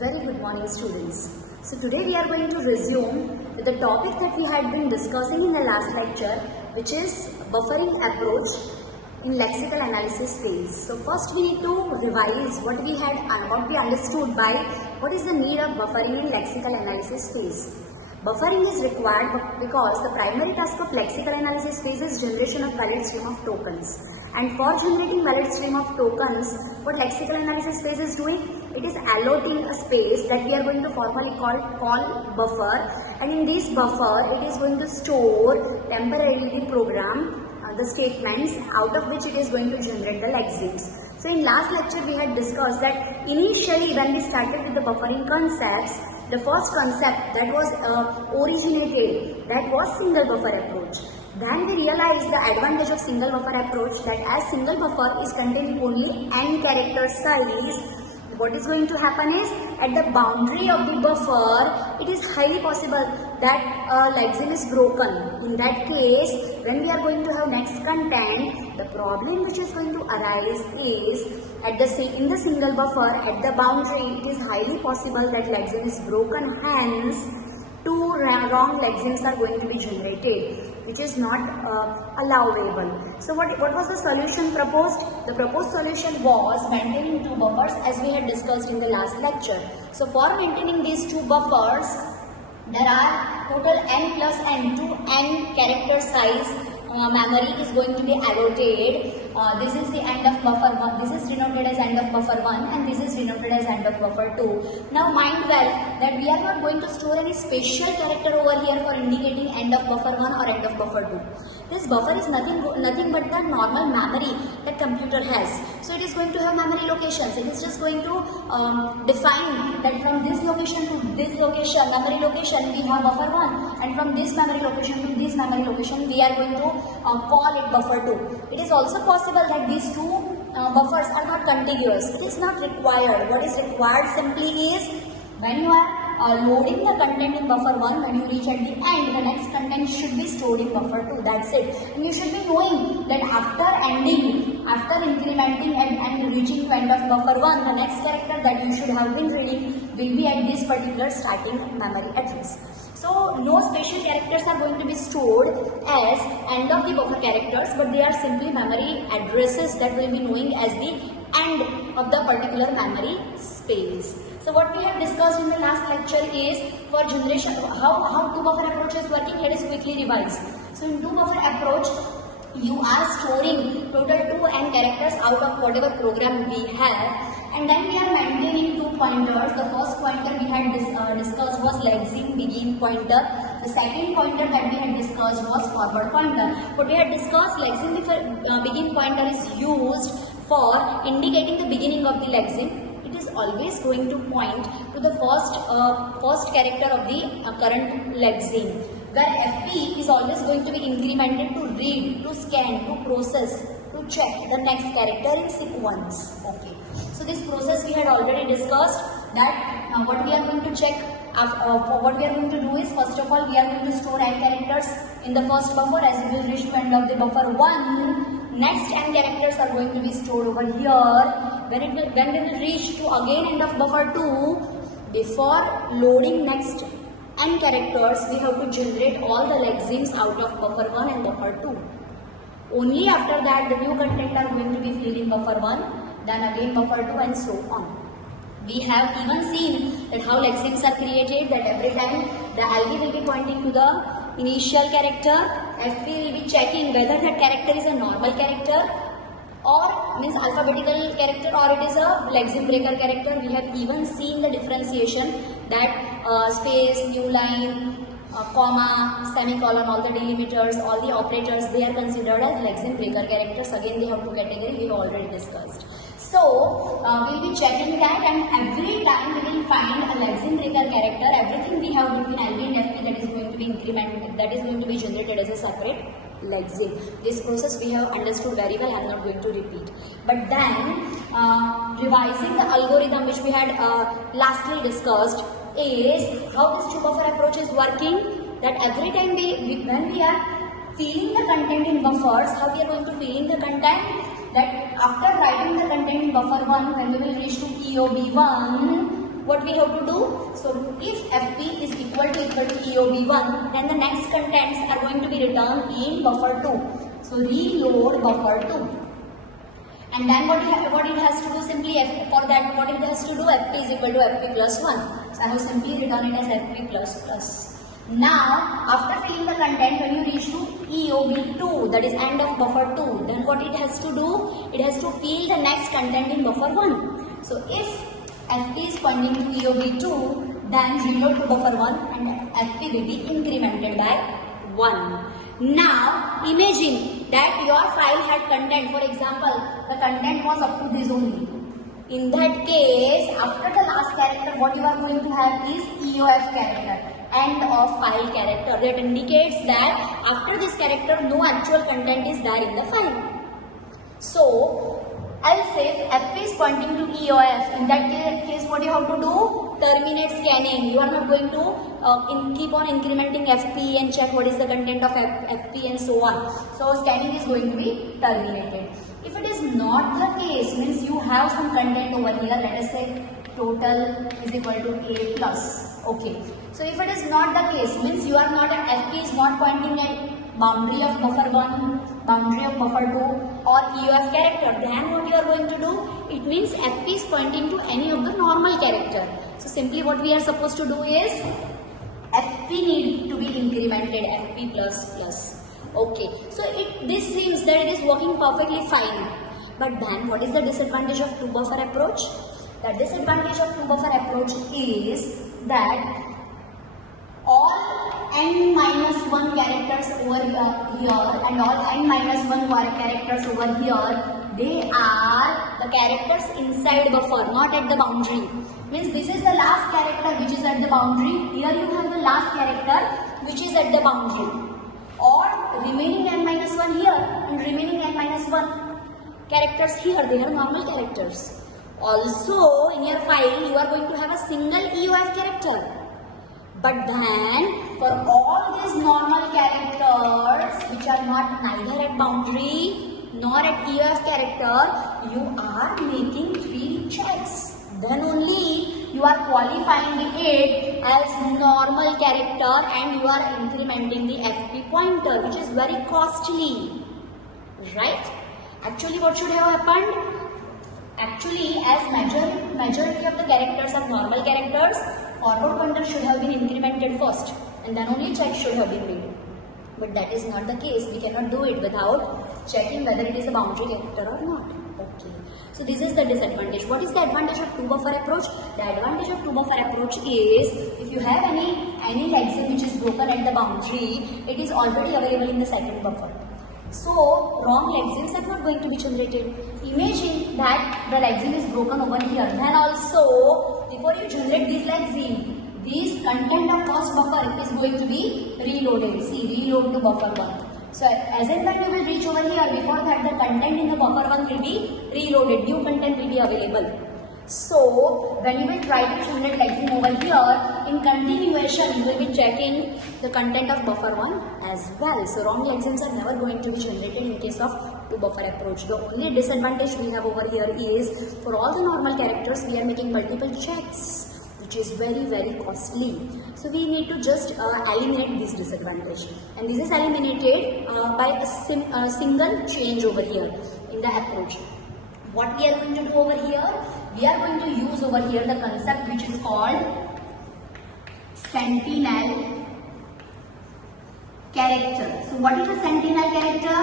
Very good morning, students. So today we are going to resume with the topic that we had been discussing in the last lecture, which is buffering approach in lexical analysis phase. So first we need to revise what we understood by what is the need of buffering in lexical analysis phase. Buffering is required because the primary task of lexical analysis phase is generation of valid stream of tokens. And for generating valid stream of tokens, what lexical analysis phase is doing? It is allotting a space that we are going to formally call buffer, and in this buffer it is going to store temporarily the program, the statements out of which it is going to generate the lexemes. So in last lecture we had discussed that initially when we started with the buffering concepts, the first concept that was originated, that was single buffer approach. Then we realized the advantage of single buffer approach, that as single buffer is containing only n character size, what is going to happen is at the boundary of the buffer, it is highly possible that a lexeme is broken. In that case, when we are going to have next content, the problem which is going to arise is in the single buffer at the boundary, it is highly possible that lexeme is broken. Hence, two wrong lexemes are going to be generated, which is not allowable. So what was the solution proposed? The proposed solution was maintaining two buffers, as we had discussed in the last lecture. So for maintaining these two buffers, there are total n plus n, 2n character size memory is going to be allotted. This is the end of buffer 1, this is denoted as end of buffer 1, and this is denoted as end of buffer 2. Now mind well that we are not going to store any special character over here for indicating end of buffer 1 or end of buffer 2. This buffer is nothing but the normal memory that computer has. So it is going to have memory locations. It is just going to define that from this location to this location, memory location, we have buffer 1, and from this memory location to this memory location, we are going to call it buffer 2. It is also possible that these two buffers are not contiguous. It is not required. What is required simply is when you are loading the content in buffer 1, when you reach at the end, the next content should be stored in buffer 2. That's it. And you should be knowing that after incrementing and reaching to end of buffer 1, the next character that you should have been reading will be at this particular starting memory address. So no special characters are going to be stored as end of the buffer characters, but they are simply memory addresses that will be knowing as the end of the particular memory space. So what we have discussed in the last lecture is for generation, how two buffer approach is working. Let us quickly revise. So in two buffer approach, you are storing total 2n characters out of whatever program we have, and then we are maintaining two pointers. The first pointer we had discussed was lexeme begin pointer. The second pointer that we had discussed was forward pointer. What we had discussed, lexeme begin pointer is used for indicating the beginning of the lexeme. It is always going to point to the first character of the current lexeme, where FP is always going to be incremented to read, to scan, to process, to check the next character in sequence. Okay. So this process we had already discussed, that what we are going to check, what we are going to do is, first of all, we are going to store n characters in the first buffer. As it will reach to end of the buffer 1, next n characters are going to be stored over here. When we will reach to again end of buffer 2, before loading next n characters, we have to generate all the lexemes out of buffer 1 and buffer 2. Only after that the new content are going to be filled in buffer 1, then again buffer 2, and so on. We have even seen that how lexemes are created, that every time the LV will be pointing to the initial character, FP will be checking whether that character is a normal character or means alphabetical character, or it is a lexeme breaker character. We have even seen the differentiation that space, new line, comma, semicolon, all the delimiters, all the operators, they are considered as lexeme breaker characters. Again, they have two categories we have already discussed. So we will be checking that, and every time we will find a lexeme breaker character, everything we have between LV and FP that is going to be incremented, that is going to be generated as a separate lexeme. This process we have understood very well. I am not going to repeat. But then revising the algorithm which we had lastly discussed is how this two buffer approach is working. That every time when we are filling the content in buffers, how we are going to fill in the content? That after writing the content in buffer 1, when we will reach to EOB1, what we have to do? So if FP is equal to EOB1, then the next contents are going to be returned in buffer 2. So reload buffer 2. And then what it has to do simply, for that what it has to do, FP is equal to FP plus 1. So I have simply written it as FP plus plus. Now, after filling the content, when you reach to EOB2, that is end of buffer 2, then what it has to do? It has to fill the next content in buffer 1. So if FP is pointing to EOB2, then reload to buffer 1 and FP will be incremented by 1. Now, imagine that your file had content. For example, the content was up to this only. In that case, after the last character, what you are going to have is EOF character, end of file character. That indicates that after this character, no actual content is there in the file. So, else if FP is pointing to EOF, in that case, what you have to do? Terminate scanning. You are not going to keep on incrementing FP and check what is the content of FP and so on. So scanning is going to be terminated. If it is not the case, means you have some content over here, let us say total is equal to A plus. Okay. So if it is not the case, means you are not, FP is not pointing at boundary of buffer 1, boundary of buffer 2 or EOF character, then what you are going to do? It means FP is pointing to any of the normal character. So simply what we are supposed to do is FP need to be incremented, FP plus plus. Okay, so this seems that it is working perfectly fine. But then what is the disadvantage of two buffer approach? The disadvantage of two buffer approach is that all n-1 characters over here and all n-1 characters over here, they are the characters inside buffer, not at the boundary. Means this is the last character which is at the boundary. Here you have the last character which is at the boundary. Or remaining n-1 here and remaining n-1 characters here, they are normal characters. Also in your file you are going to have a single EOF character. But then for all these normal characters which are not neither at boundary nor at EOF character, you are making 3 checks. Then only you are qualifying it as normal character and you are incrementing the FP pointer, which is very costly. Right? Actually, what should have happened? Actually, as majority of the characters are normal characters, forward pointer should have been incremented first and then only check should have been made. But that is not the case. We cannot do it without checking whether it is a boundary character or not. Okay. So this is the disadvantage. What is the advantage of two buffer approach? The advantage of two buffer approach is if you have any lexeme which is broken at the boundary, it is already available in the second buffer. So wrong lexemes are not going to be generated. Imagine that the lexeme is broken over here. Then also before you generate this lexeme, this content of first buffer is going to be reloaded. See, reload to buffer 1. So as and when you will reach over here, before that the content in the buffer 1 will be reloaded, new content will be available. So when you will try to generate lexeme over here, in continuation you will be checking the content of buffer 1 as well. So wrong lexemes are never going to be generated in case of two buffer approach. The only disadvantage we have over here is for all the normal characters we are making multiple checks, which is very, very costly. So we need to just eliminate this disadvantage, and this is eliminated by a single change over here in the approach. What we are going to do over here? We are going to use over here the concept which is called sentinel character. So what is a sentinel character?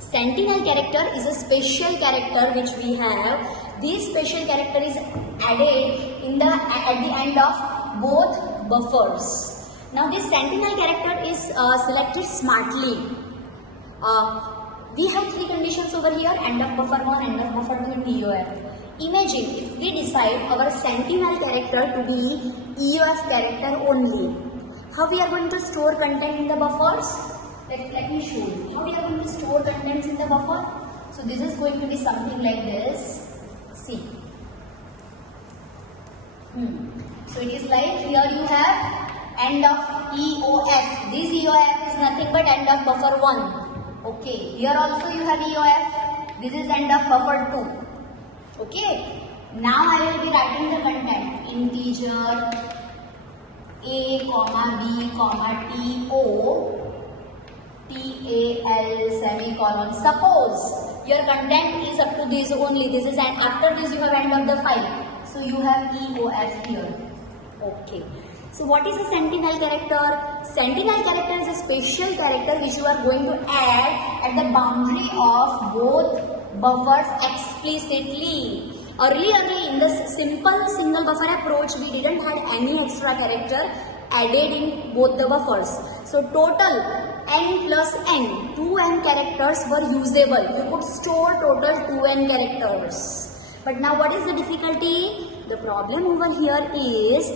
Sentinel character is a special character which we have. This special character is added at the end of both buffers. Now this sentinel character is selected smartly. We have 3 conditions over here: end of buffer 1, end of buffer 2 and EOF. Imagine if we decide our sentinel character to be EOF character only. How we are going to store content in the buffers? Let me show you. How we are going to store contents in the buffer? So this is going to be something like this. See. So it is like here you have end of EOF. This EOF is nothing but end of buffer 1. Okay. Here also you have EOF. This is end of buffer 2. Okay. Now I will be writing the content. Integer a comma b comma tal semicolon. Suppose your content is up to this only. This is, and after this you have end of the file. So you have EOF here. Okay. So what is a sentinel character? Sentinel character is a special character which you are going to add at the boundary of both buffers explicitly. Early in the simple single buffer approach, we didn't have any extra character added in both the buffers. So total n plus n, 2n characters were usable. You could store total 2n characters. But now what is the difficulty? The problem over here is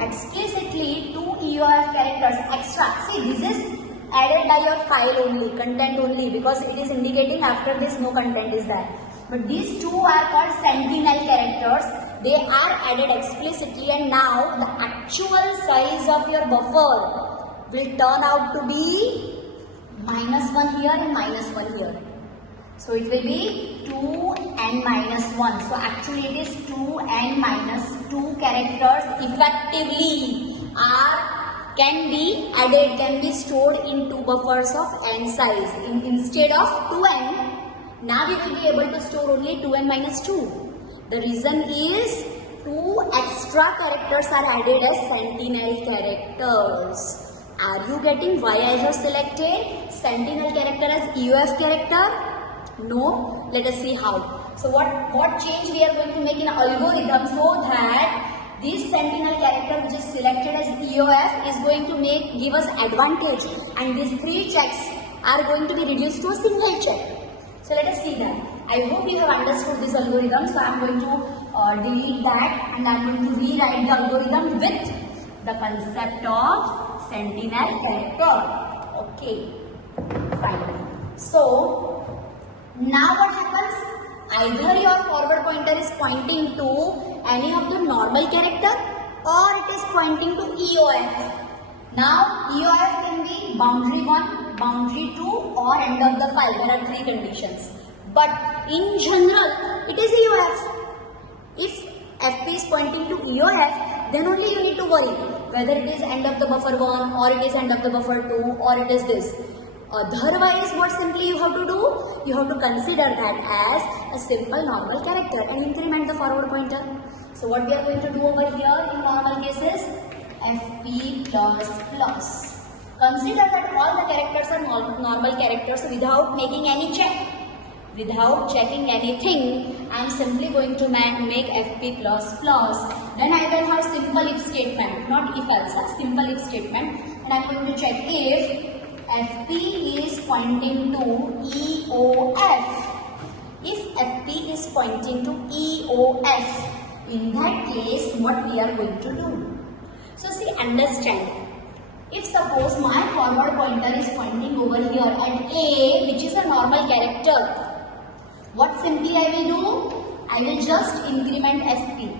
explicitly 2 EOF characters extra. See, this is added by your file only, content only, because it is indicating after this no content is there. But these two are called sentinel characters. They are added explicitly, and now the actual size of your buffer will turn out to be -1 here and -1 here. So it will be 2n minus 1. So actually it is 2n minus 2 characters effectively can be added, can be stored in two buffers of n size. Instead of 2n, now we will be able to store only 2n minus 2. The reason is 2 extra characters are added as sentinel characters. Are you getting why I have selected sentinel character as EOF character? No? Let us see how. So what change we are going to make in algorithm so that this sentinel character which is selected as EOF is going to give us advantage, and these 3 checks are going to be reduced to a single check. So let us see that. I hope you have understood this algorithm. So I am going to delete that, and I am going to rewrite the algorithm with the concept of sentinel character. Okay, fine. So now what happens? Either your forward pointer is pointing to any of the normal character, or it is pointing to EOF. Now EOF can be boundary 1, boundary 2, or end of the file. There are 3 conditions. But in general, it is EOF. If FP is pointing to EOF, then only you need to worry whether it is end of the buffer 1, or it is end of the buffer 2, or it is this. Otherwise, what simply you have to do? You have to consider that as a simple normal character and increment the forward pointer. So what we are going to do over here in normal cases? FP plus. Consider that all the characters are normal characters without making any check. Without checking anything, I am simply going to make FP plus. Then I will have simple if statement, not if else, simple if statement. And I am going to check if FP is pointing to EOF. If FP is pointing to EOF, in that case, what we are going to do? So see, understand. If suppose my forward pointer is pointing over here at A, which is a normal character, what simply I will do? I will just increment FP.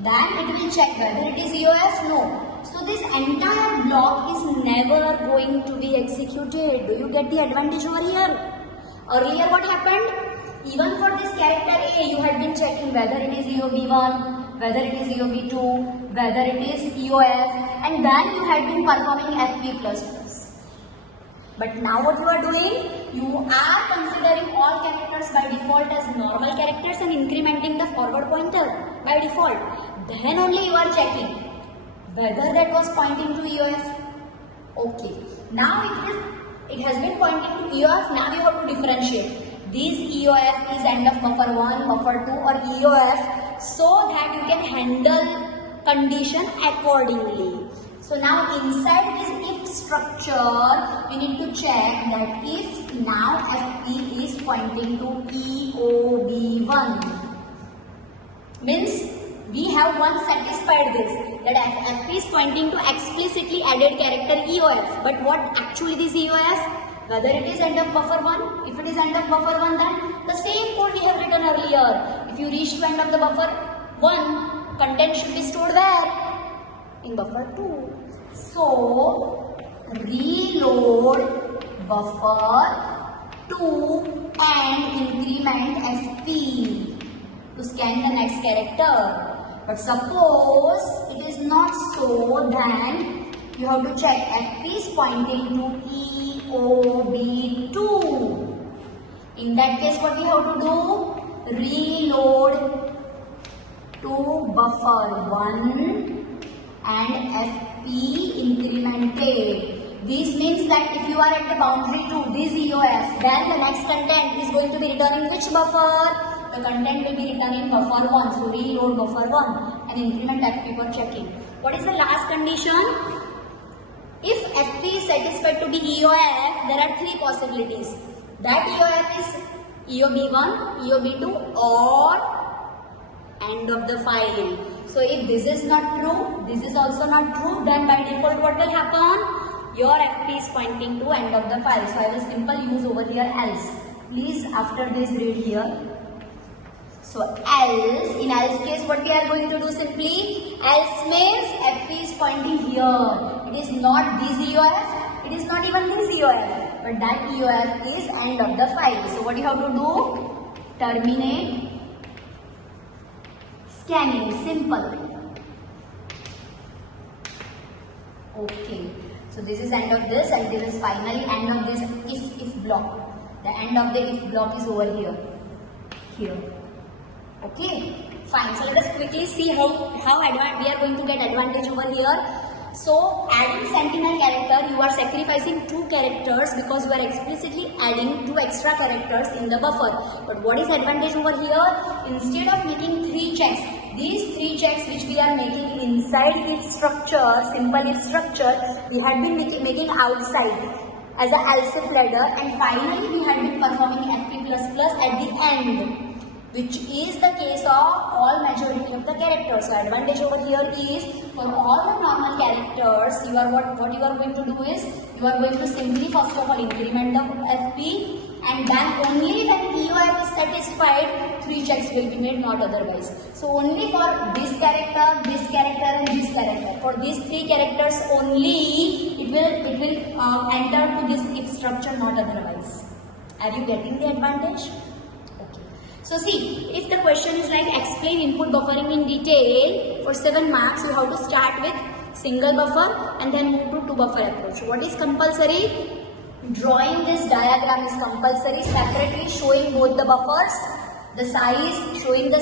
Then it will check whether it is EOF, no. So this entire block is never going to be executed. Do you get the advantage over here? Earlier what happened? Even for this character A, you had been checking whether it is EOB1, whether it is EOB2, whether it is EOF, and then you had been performing FP++. But now what you are doing? You are considering all characters by default as normal characters and incrementing the forward pointer by default. Then only you are checking whether that was pointing to EOF. Okay. Now it has been pointing to EOF. Now you have to differentiate. This EOF is end of buffer 1, buffer 2 or EOF, so that you can handle condition accordingly. So now inside this if structure, we need to check that if now FP is pointing to EOB1, means we have one satisfied this, that FP is pointing to explicitly added character EOF. But what actually this EOF? Whether it is end of buffer 1, if it is end of buffer 1, then the same code we have written earlier. If you reach to end of the buffer 1, content should be stored where? In buffer 2. So, reload buffer 2 and increment FP. to scan the next character. But suppose it is not so, then you have to check FP is pointing to EOB2. In that case, what we have to do? Reload to buffer 1 and FP incremented. This means that if you are at the boundary to this EOF, then the next content is going to be written in which buffer? The content will be written in buffer 1. So reload buffer 1 and increment FP for checking. What is the last condition? If FP is satisfied to be EOF, there are 3 possibilities. That EOF is EOB1, EOB2 or end of the file. So if this is not true, this is also not true, then by default what will happen? Your FP is pointing to end of the file. So I will simply use over here else. Please after this read here. So else, in else case what we are going to do simply? Else means FP is pointing here. It is not this EOF, it is not even this EOF. But that EOF is end of the file. So what you have to do? Terminate scanning. Simple. Okay. So this is end of this and this is finally end of this if block. The end of the if block is over here. Here. Okay. Fine. So let us quickly see how we are going to get advantage over here. So adding sentinel character, you are sacrificing 2 characters because you are explicitly adding 2 extra characters in the buffer. But what is advantage over here? Instead of making 3 checks, these 3 checks which we are making inside its structure, simple its structure, we had been making outside as a else if ladder, and finally we had been performing FP++ at the end, which is the case of all majority of the characters. So advantage over here is for all the normal characters, you are what you are going to do is you are going to simply first of all increment the FP, and then only when EOF is satisfied 3 checks will be made, not otherwise. So only for this character and this character. For these 3 characters only it will enter to this if structure, not otherwise. Are you getting the advantage? So see, if the question is like explain input buffering in detail for 7 marks, you have to start with single buffer and then move to 2 buffer approach. What is compulsory? Drawing this diagram is compulsory, separately showing both the buffers, the size, showing the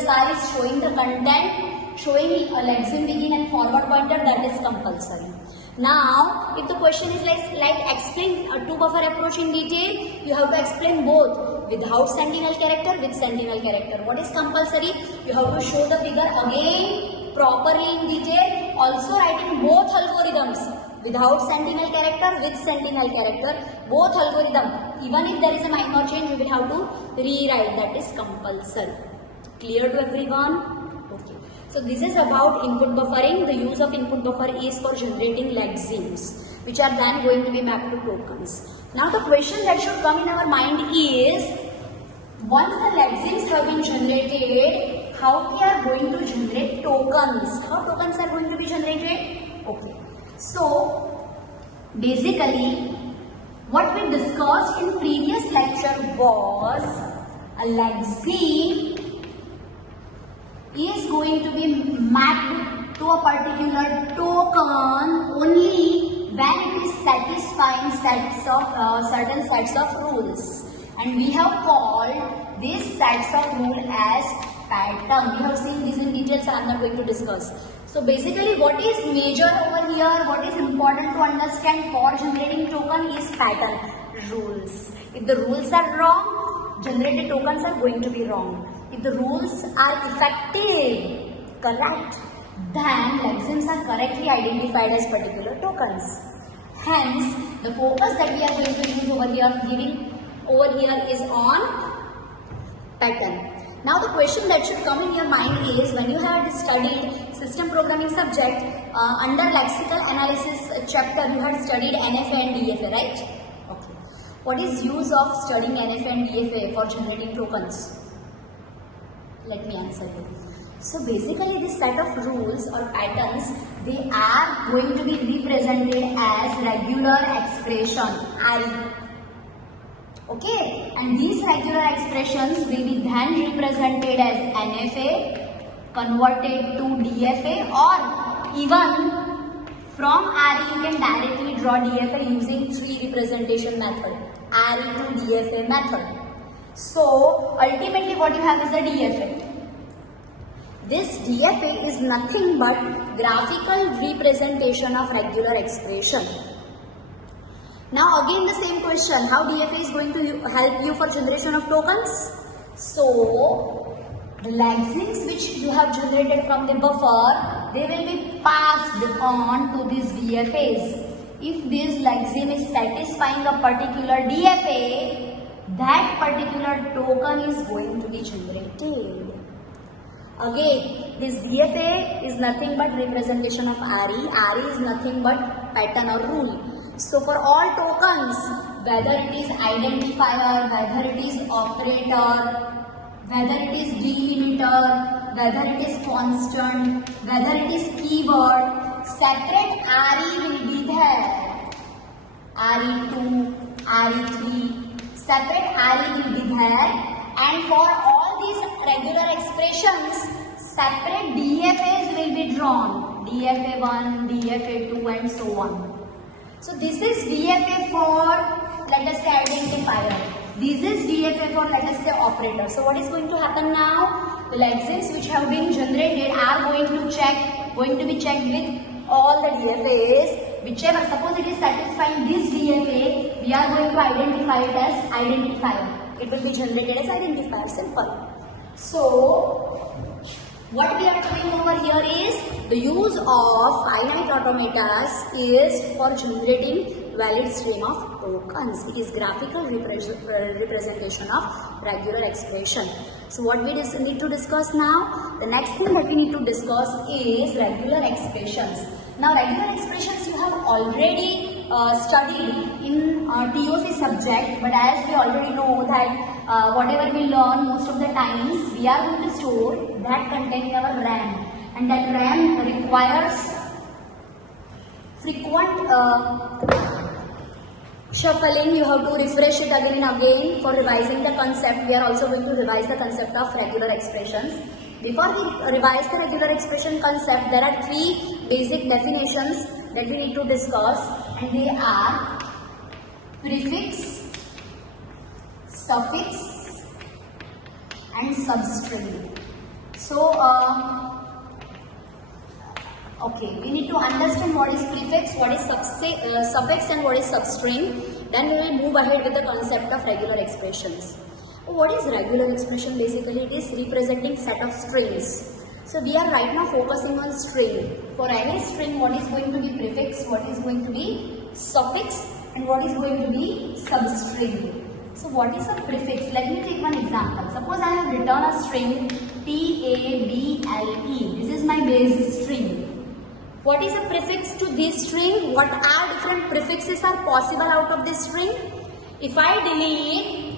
content, showing a lexeme begin and forward pointer, that is compulsory. Now, if the question is like explain a 2 buffer approach in detail, you have to explain both without sentinel character, with sentinel character. What is compulsory? You have to show the figure again properly in detail, also writing both algorithms, without sentinel character, with sentinel character, both algorithm. Even if there is a minor change, you will have to rewrite, that is compulsory. Clear to everyone? Okay. So this is about input buffering. The use of input buffer is for generating lexemes, which are then going to be mapped to tokens. Now the question that should come in our mind is, once the lexemes have been generated, how we are going to generate tokens? How tokens are going to be generated? Okay. So basically what we discussed in previous lecture was a lexeme is going to be mapped to a particular token only when it is satisfying certain sets of rules, and we have called these sets of rules as pattern. We have seen these in detail, so I am not going to discuss. So basically what is major over here, what is important to understand for generating token is pattern, rules. If the rules are wrong, generated tokens are going to be wrong. If the rules are effective, correct, then lexemes are correctly identified as particular tokens. Hence, the focus that we are going to use over here, is on pattern. Now the question that should come in your mind is, when you had studied system programming subject, under lexical analysis chapter, you had studied NFA and DFA, right? Okay. What is use of studying NFA and DFA for generating tokens? Let me answer you. So basically this set of rules or patterns, they are going to be represented as regular expression, I. Okay, and these regular expressions will be then represented as NFA, converted to DFA, or even from RE you can directly draw DFA using three representation method, RE to DFA method. So ultimately what you have is a DFA. This DFA is nothing but graphical representation of regular expression. Now again the same question, how DFA is going to help you for generation of tokens? So the lexemes which you have generated from the buffer, they will be passed on to these DFAs. If this lexeme is satisfying a particular DFA, that particular token is going to be generated. Again, this DFA is nothing but representation of RE. RE is nothing but pattern or rule. So for all tokens, whether it is identifier, whether it is operator, whether it is delimiter, whether it is constant, whether it is keyword, separate RE will be there. RE2, RE3, separate RE will be there. And for all these regular expressions, separate DFAs will be drawn. DFA1, DFA2 and so on. So this is DFA for, let us say, identifier. This is DFA for, let us say, operator. So what is going to happen now? The lexemes which have been generated are going to be checked with all the DFAs. Whichever, suppose it is satisfying this DFA, we are going to identify it as identifier. It will be generated as identifier, simple. So what we are doing over here is the use of finite automatas is for generating valid stream of tokens. It is graphical representation of regular expression. So what we need to discuss now, the next thing that we need to discuss is regular expressions. Now regular expressions you have already studied in TOC subject, but as we already know that whatever we learn most of the times, we are going to store that content in our RAM, and that RAM requires frequent shuffling. You have to refresh it again and again for revising the concept. We are also going to revise the concept of regular expressions. Before we revise the regular expression concept, there are three basic definitions that we need to discuss, and they are prefix, suffix and substring. So okay, we need to understand what is prefix, what is suffix and what is substring. Then we will move ahead with the concept of regular expressions. What is regular expression? Basically it is representing set of strings. So we are right now focusing on string. For any string, what is going to be prefix, what is going to be suffix and what is going to be substring. So what is a prefix? Let me take one example. Suppose I have written a string TABLE. This is my base string. What is a prefix to this string? What are different prefixes are possible out of this string? If I delete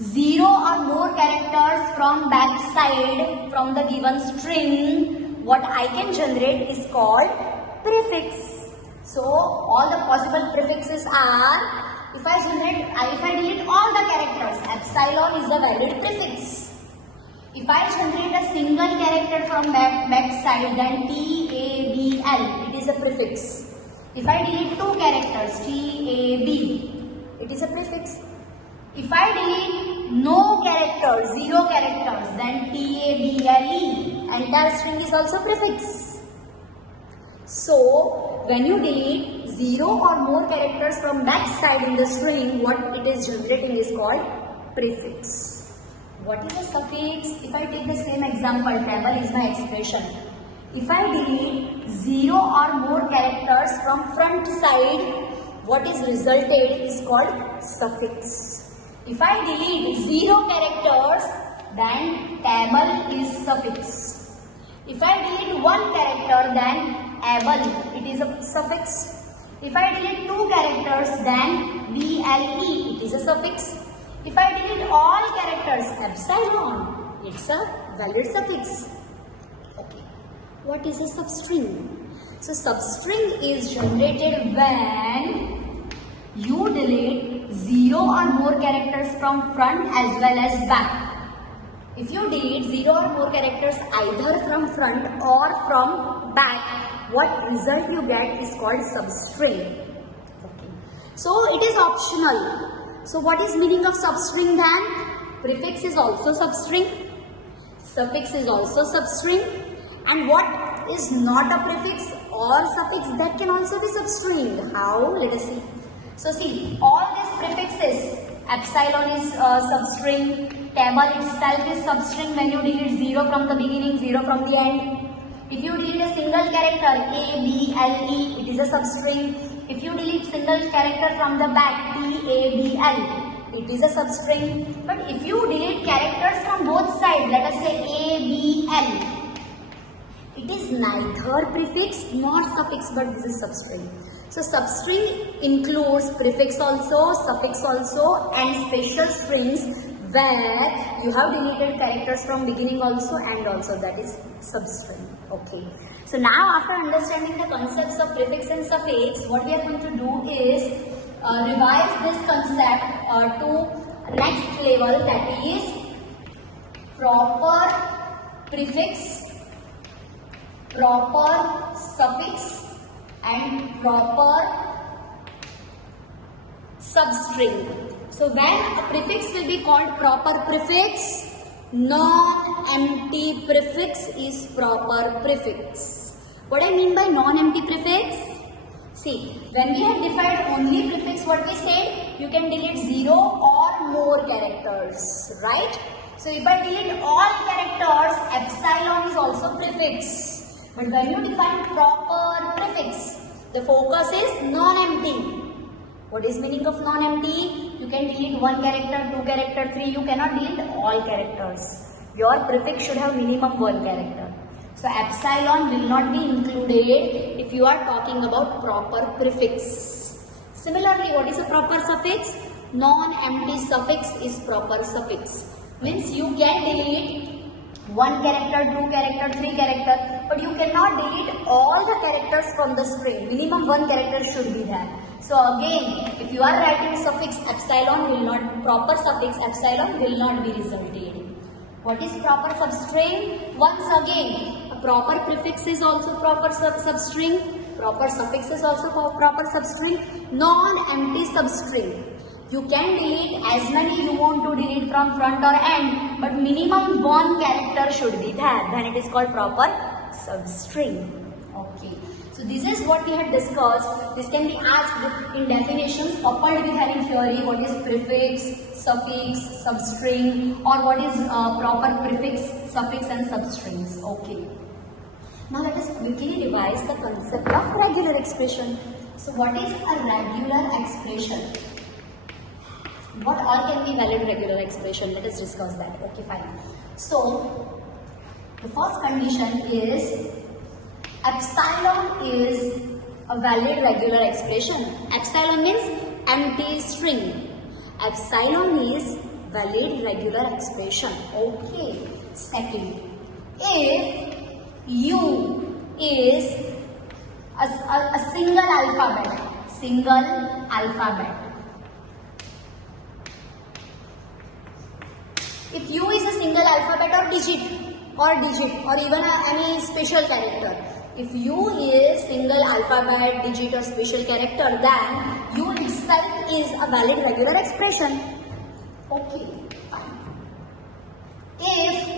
0 or more characters from backside from the given string, what I can generate is called prefix. So all the possible prefixes are, if I delete all the characters, epsilon is the valid prefix. If I generate a single character from backside, then TABL, it is a prefix. If I delete two characters, TAB, it is a prefix. If I delete no characters, 0 characters, then TABLE, entire string is also prefix. So when you delete 0 or more characters from backside in the string, what it is generating is called prefix. What is a suffix? If I take the same example, table is my expression. If I delete 0 or more characters from front side, what is resulted is called suffix. If I delete 0 characters, then table is suffix. If I delete 1 character, then able, it is a suffix. If I delete 2 characters, then BLE, it is a suffix. If I delete all characters, epsilon, it's a valid suffix. Okay. What is a substring? So substring is generated when you delete 0 or more characters from front as well as back. If you delete 0 or more characters either from front or from back, what result you get is called substring. Okay. So it is optional. So what is meaning of substring then? Prefix is also substring, suffix is also substring, and what is not a prefix or suffix, that can also be substring. How? Let us see. So see, all these prefixes, epsilon is substring, table itself is substring when you delete 0 from the beginning, 0 from the end. If you delete a single character A, B, L, E, it is a substring. If you delete single character from the back T, A, B, L, it is a substring. But if you delete characters from both sides, let us say A, B, L, it is neither prefix nor suffix, but this is substring. So substring includes prefix also, suffix also, and special strings where you have deleted characters from beginning also and also, that is substring. Okay. So now after understanding the concepts of prefix and suffix, what we are going to do is revise this concept to next level, that is proper prefix, proper suffix and proper substring. So when a prefix will be called proper prefix, non-empty prefix is proper prefix. What I mean by non-empty prefix? See, when we have defined only prefix, what we said, you can delete 0 or more characters, right? So if I delete all characters, epsilon is also prefix. But when you define proper prefix, the focus is non-empty. What is meaning of non-empty? You can delete 1 character, 2 character, 3. You cannot delete all characters. Your prefix should have minimum 1 character. So epsilon will not be included if you are talking about proper prefix. Similarly, what is a proper suffix? Non-empty suffix is proper suffix. Means you can delete 1 character, 2 character, 3 character, but you cannot delete all the characters from the string. Minimum 1 character should be there. So again, if you are writing suffix, epsilon will not, proper suffix epsilon will not be resulted. What is proper substring? Once again, a proper prefix is also proper substring, proper suffix is also proper substring, non-empty substring. You can delete as many you want to delete from front or end, but minimum 1 character should be there. Then it is called proper substring. Okay. So this is what we had discussed. This can be asked in definitions coupled with having theory. What is prefix, suffix, substring, or what is proper prefix, suffix and substrings. Okay. Now let us quickly revise the concept of regular expression. So what is a regular expression? What all can be valid regular expression? Let us discuss that. Okay, fine. So the first condition is epsilon is a valid regular expression. Epsilon means empty string. Epsilon is valid regular expression. Okay. Second, if U is a single alphabet. If U is a single alphabet or digit or even any special character. If U is single alphabet, digit or special character, then U itself is a valid regular expression. Okay, fine. If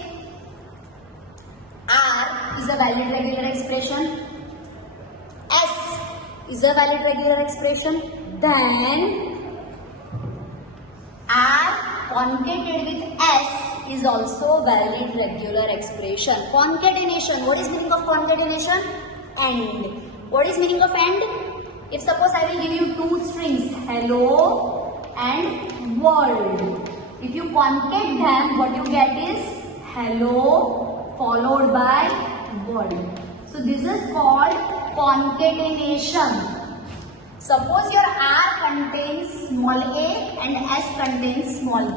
R is a valid regular expression, S is a valid regular expression, then R concatenated with S is also valid regular expression. Concatenation. What is meaning of concatenation? And. What is meaning of and? If suppose I will give you 2 strings, hello and world. If you concate them, what you get is hello followed by world. So this is called concatenation. Suppose your R contains small a and S contains small b.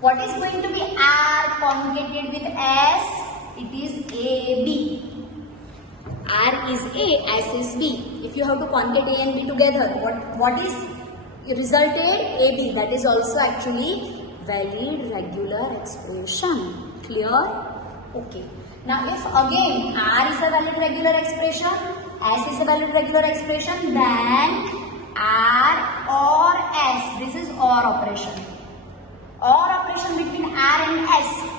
What is going to be R concatenated with S? It is AB. R is A, S is B. If you have to concatenate A and B together, what is resulted AB, that is also actually valid regular expression. Clear? Okay. Now if again R is a valid regular expression, S is a valid regular expression, then R or S, this is OR operation. OR operation between R and S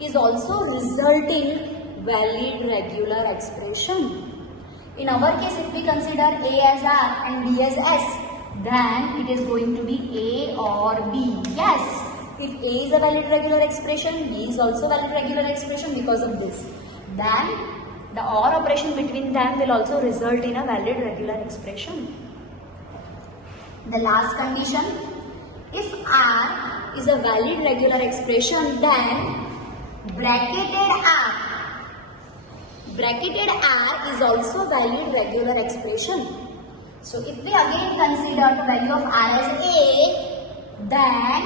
is also resulting valid regular expression. In our case, if we consider A as R and B as S, then it is going to be A or B. Yes, if A is a valid regular expression, B is also valid regular expression because of this. Then the OR operation between them will also result in a valid regular expression. The last condition, if R is a valid regular expression, then bracketed R is also valid regular expression. So if we again consider the value of R as A, then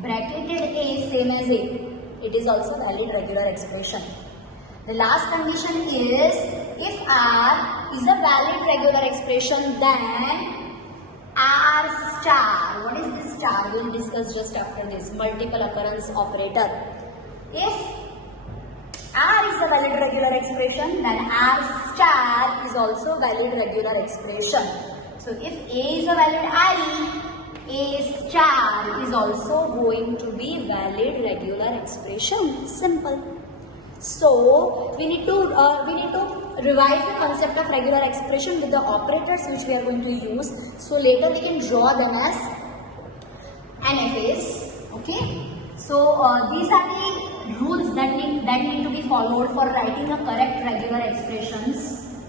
bracketed A same as A, it is also valid regular expression. The last condition is, if R is a valid regular expression, then R star, what is this star? We will discuss just after this, multiple occurrence operator. If R is a valid regular expression, then R star is also valid regular expression. So if A is a valid I, A star is also going to be valid regular expression. Simple. So we need to revise the concept of regular expression with the operators which we are going to use. So later we can draw them as NFAs. Okay. So these are the rules that need to be followed for writing the correct regular expressions.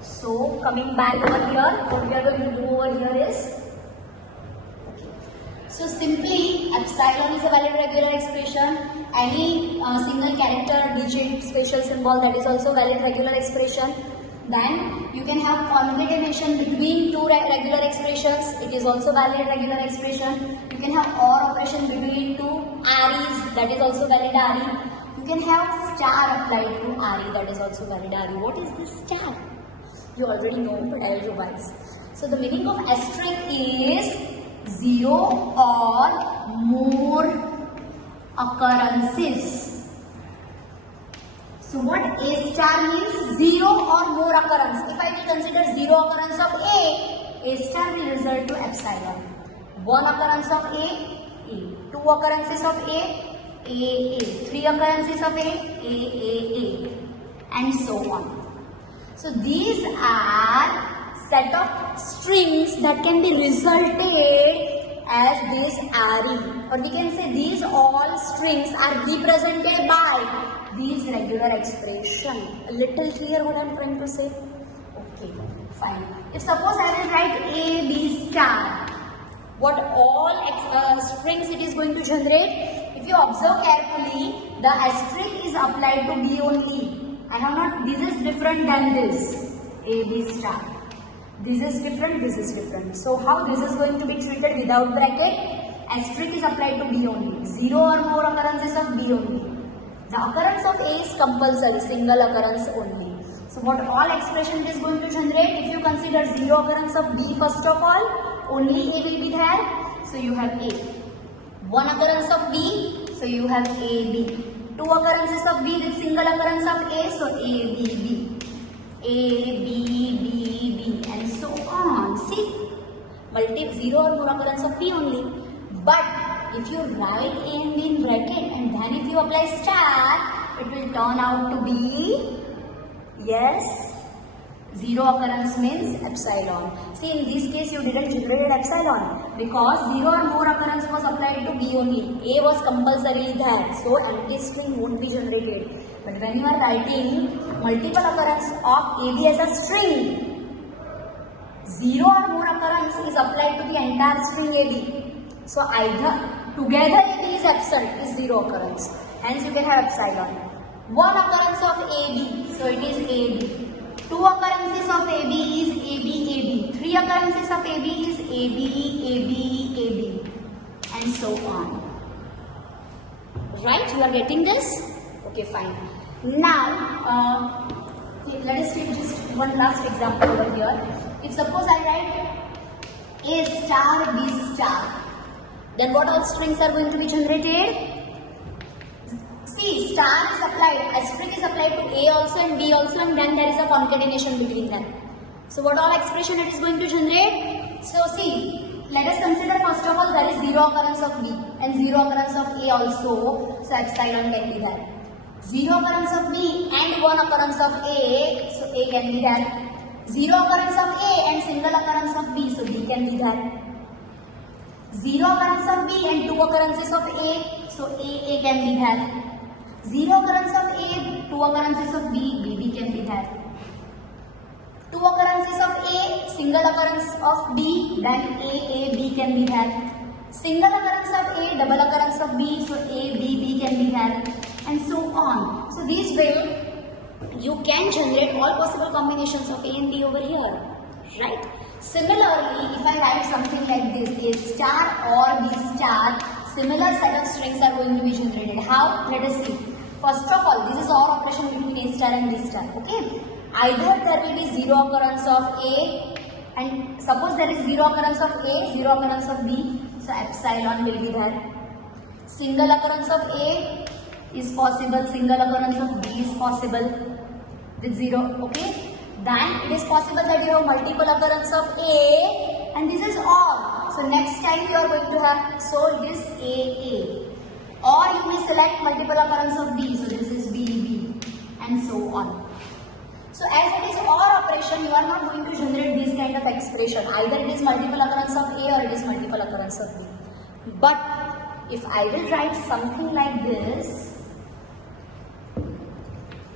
So coming back over here, what we are going to do over here is, so simply epsilon is a valid regular expression. Any single character, digit, special symbol, that is also valid regular expression. Then you can have concatenation between two regular expressions. It is also valid regular expression. You can have OR operation between two REs. That is also valid RE. You can have star applied to RE. That is also valid RE. What is this star? You already know, but I will revise. So the meaning of asterisk is 0 or more occurrences. So what A star means? 0 or more occurrence. If I will consider 0 occurrence of A star will result to epsilon. 1 occurrence of A. 2 occurrences of A. 3 occurrences of A. And so on. So these are set of strings that can be resulted as this RE, or we can say these all strings are represented by these regular expression. A little clear what I am trying to say? Okay, fine. If suppose I will write A, B star, what all strings it is going to generate? If you observe carefully, the asterisk is applied to B only. I have not, this is different than this, A, B star. This is different, this is different. So how this is going to be treated without bracket? Asterisk is applied to B only. 0 or more occurrences of B only. The occurrence of A is compulsory, single occurrence only. So what all expression it is going to generate? If you consider 0 occurrence of B first of all, only A will be there. So you have A. 1 occurrence of B, so you have AB. 2 occurrences of B with single occurrence of A, so A, B, B. A, B, B, B, and so on. See, 0 or more occurrence of B only. But if you write A and B in bracket and then if you apply star, it will turn out to be, yes, 0 occurrence means epsilon. See, in this case you didn't generate epsilon because 0 or more occurrence was applied to B only. A was compulsorily there, so empty string won't be generated. But when you are writing multiple occurrence of AB as a string, 0 or more occurrence is applied to the entire string AB. So either together AB is absent is 0 occurrence. Hence you can have epsilon. 1 occurrence of AB, so it is AB. 2 occurrences of AB is AB, AB. 3 occurrences of AB is AB, AB, AB. And so on. Right? You are getting this? Okay, fine. Now, let us take just one last example over here. If suppose I write A star, B star. Then what all strings are going to be generated? See, star is applied, asterisk is applied to A also and B also, and then there is a concatenation between them. So what all expression it is going to generate? So see, let us consider first of all there is zero occurrence of B and zero occurrence of A also, so epsilon can be there. Zero occurrence of B and one occurrence of A, so A can be there. Zero occurrence of A and single occurrence of B, so B can be there. Zero occurrence of B and two occurrences of A, so A can be there. Zero occurrence of A, two occurrences of B, B can be there. Two occurrences of A, single occurrence of B, then A, B can be there. Single occurrence of A, double occurrence of B, so A, B can be there, and so on. So this way, you can generate all possible combinations of A and B over here, right? Similarly, if I write something like this, A star or B star, similar set of strings are going to be generated. How? Let us see. First of all, this is OR operation between A star and B star, okay? Either there will be zero occurrence of A, and suppose there is zero occurrence of A, zero occurrence of B, so epsilon will be there. Single occurrence of A is possible, single occurrence of B is possible with zero, okay? Then it is possible that you have multiple occurrence of A and this is OR. So next time you are going to have, so this A. Or you may select multiple occurrence of B, so this is B, and so on. So as it is OR operation, you are not going to generate this kind of expression. Either it is multiple occurrence of A or it is multiple occurrence of B. But if I will write something like this,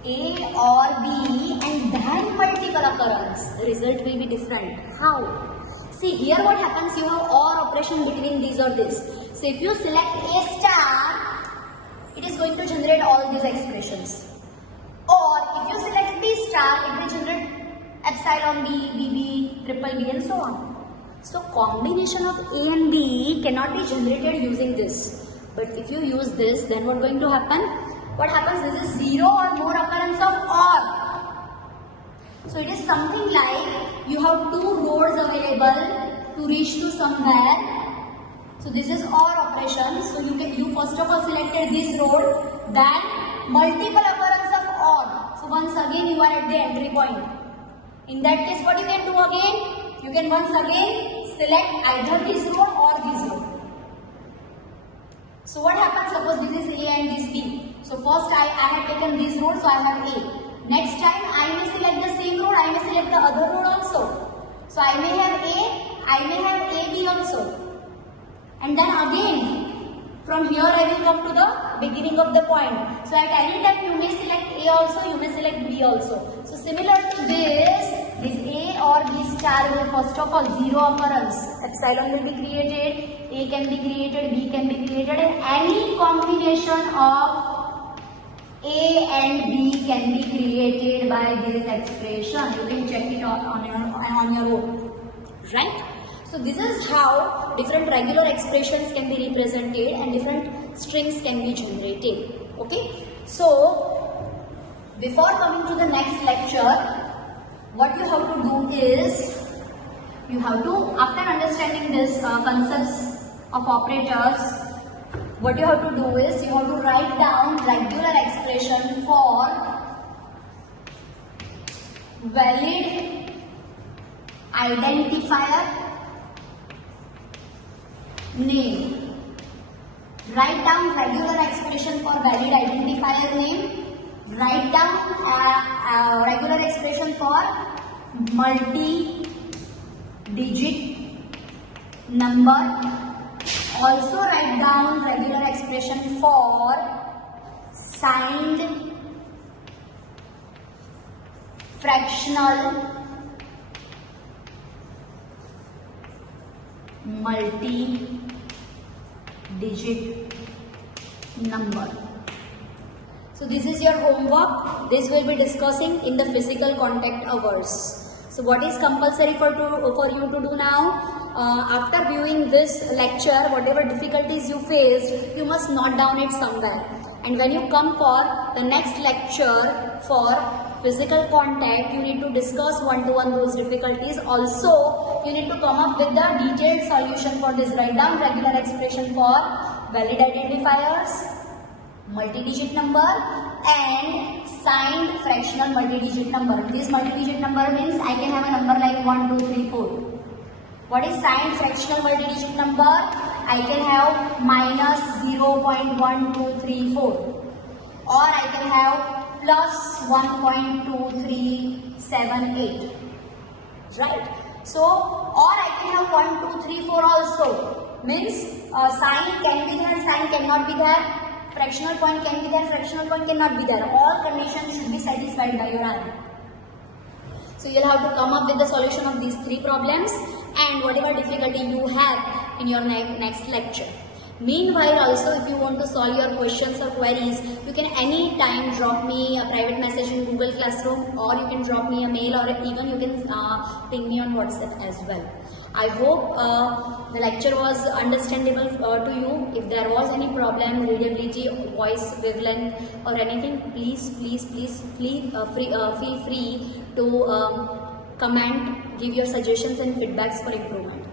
A or B and then multiple occurrence, the result will be different. How? See, here what happens, you have OR operation between these or this. So if you select A star, it is going to generate all these expressions. Or if you select B star, it will generate epsilon B, BB, triple B and so on. So combination of A and B cannot be generated using this. But if you use this, then what going to happen? What happens? This is zero or more occurrence of OR. So it is something like you have two roads available to reach to somewhere. So this is OR operation. So you first of all selected this road, then multiple occurrence of OR. So once again you are at the entry point. In that case, what you can do again? You can once again select either this road or this road. So what happens? Suppose this is A and this B. So first I had taken this road, so I have A. Next time I may select the same road, I may select the other road also. So I may have A, I may have AB also. And then again, from here I will come to the beginning of the point. So at any time you may select A also, you may select B also. So similar to this A or B star will first of all zero occurrence. Epsilon will be created, A can be created, B can be created, and any combination of A and B can be created by this expression. You can check it on your own, right? So this is how different regular expressions can be represented and different strings can be generated. Okay. So before coming to the next lecture, what you have to do is, you have to, after understanding this concepts of operators, what you have to do is, you have to write down regular expression for valid identifier name. Write down regular expression for valid identifier name. Write down regular expression for multi-digit number. Also write down regular expression for signed fractional multi-digit number. So this is your homework. This will be discussing in the physical contact hours. So what is compulsory for you to do now? After viewing this lecture, whatever difficulties you faced, you must note down it somewhere. And when you come for the next lecture for physical contact, you need to discuss one-to-one those difficulties. Also, you need to come up with the detailed solution for this. Write down regular expression for valid identifiers, multi-digit number and signed fractional multi-digit number. This multi-digit number means I can have a number like 1, 2, 3, 4. What is signed fractional multi-digit number? I can have minus 0.1234 or I can have plus 1.2378. Right? So, or I can have 1, 2, 3, 4 also. Means sign can be there, sign cannot be there. Fractional point can be there, fractional point cannot be there. All conditions should be satisfied by your answer. So you'll have to come up with the solution of these 3 problems and whatever difficulty you have in your next lecture. Meanwhile also, if you want to solve your questions or queries, you can anytime drop me a private message in Google Classroom, or you can drop me a mail, or even you can ping me on WhatsApp as well. I hope the lecture was understandable to you. If there was any problem, readability, voice wavelength or anything, please feel free to comment, give your suggestions and feedbacks for improvement.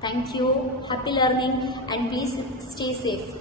Thank you. Happy learning and please stay safe.